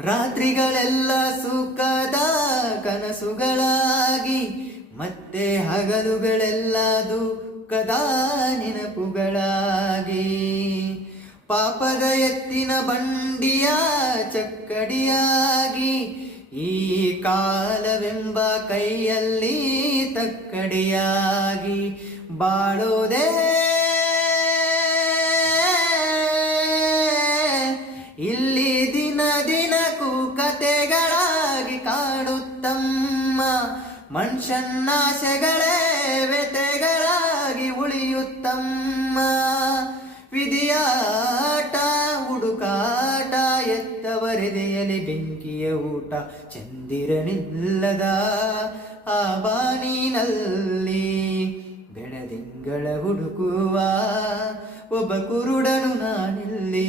ರಾತ್ರಿಗಳೆಲ್ಲ ಸುಖದ ಕನಸುಗಳಾಗಿ ಮತ್ತೆ ಹಗಲುಗಳೆಲ್ಲ ದುಃಖದ ನೆನಪುಗಳಾಗಿ ಪಾಪದ ಎತ್ತಿನ ಬಂಡಿಯ ಚಕ್ಕಡಿಯಾಗಿ ಈ ಕಾಲವೆಂಬ ಕೈಯಲ್ಲಿ ತಕ್ಕಡಿಯಾಗಿ ಬಾಳೋದೇ ಇಲ್ಲಿ ದಿನ ದಿನಕ್ಕೂ ಕತೆಗಳಾಗಿ ಕಾಡುತ್ತಮ್ಮ ಮನುಷ್ಯನಾಶೆಗಳೇ ವ್ಯತೆಗಳಾಗಿ ಉಳಿಯುತ್ತಮ್ಮ ವಿಧಿಯಾಟ ಹುಡುಕಾಟ ಎತ್ತವರೆದೆಯಲಿ ಬೆಂಕಿಯ ಊಟ ಚಂದಿರನಿಲ್ಲದ ಆ ಬಾನಿನಲ್ಲಿ ಬೆಳದಿಂಗಳ ಹುಡುಕುವ ಒಬ್ಬ ಕುರುಡನು ನಾನಿಲ್ಲಿ.